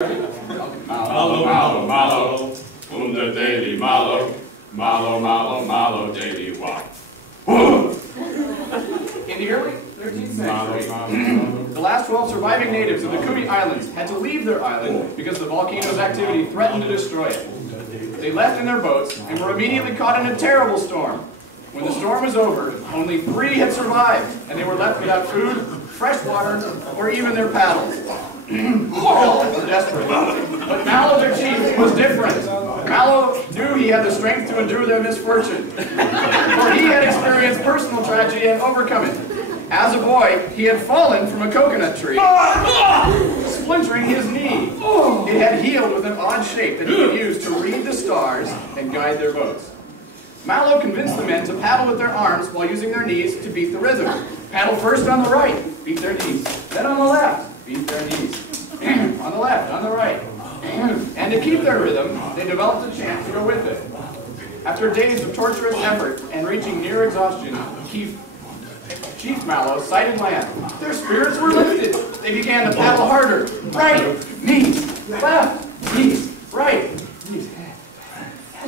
Malo, malo, malo, the daily malo, malo, malo, malo, daily walk. In the early 13th century, the last 12 surviving natives of the Kumi Islands had to leave their island because the volcano's activity threatened to destroy it. They left in their boats and were immediately caught in a terrible storm. When the storm was over, only 3 had survived, and they were left without food, fresh water, or even their paddles. All were desperate. But Malo, their chief, was different. Malo knew he had the strength to endure their misfortune, for he had experienced personal tragedy and overcome it. As a boy, he had fallen from a coconut tree, splintering his knee. It had healed with an odd shape that he would use to read the stars and guide their boats. Malo convinced the men to paddle with their arms while using their knees to beat the rhythm. Paddle first on the right, beat their knees. Then on the left, beat their knees. On the left, on the right. And to keep their rhythm, they developed a chant to go with it. After days of torturous effort and reaching near exhaustion, Chief Malo sighted land. Their spirits were lifted. They began to paddle harder. Right, knees, left, knees, right, knees.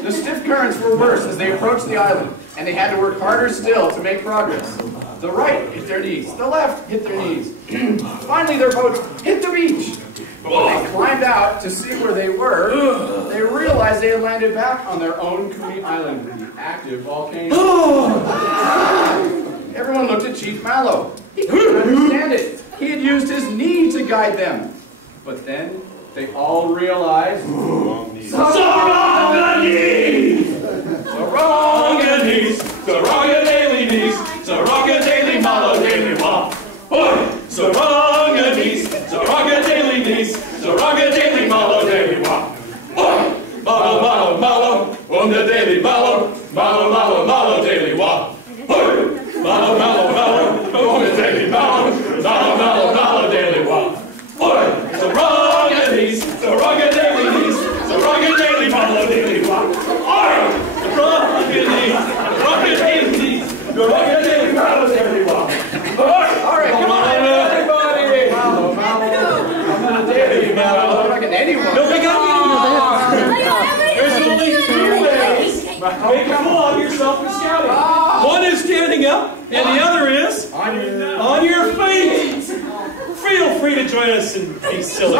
The stiff currents were worse as they approached the island, and they had to work harder still to make progress. The right hit their knees, the left hit their knees. Finally, their boats hit the beach. But when they climbed out to see where they were, they realized they had landed back on their own Kumi Island, the active volcano. Everyone looked at Chief Malo. He couldn't understand it. He had used his knee to guide them. But then they all realized, Saranganese! Saranganese! Saranganese! Saranganese! Malo daily walk! Saranganese! Saranganese! Saranganese! Malo daily walk! Malo, malo, malo, on the daily malo, malo, malo, malo daily walk! Malo, malo, malo, on the daily malo, malo, malo, malo daily walk! Saranganese! Saranganese! Saranganese! Malo daily walk! Saranganese! Saranganese! Saranganese! Malo daily walk! All right, come on, everybody! Malo, malo, on the daily malo. I'm not getting anyone. No, we got you. There's only 2 ways. Make a fool of yourself and scouting. One is standing up, and the other is on your feet. Feel free to join us and be silly.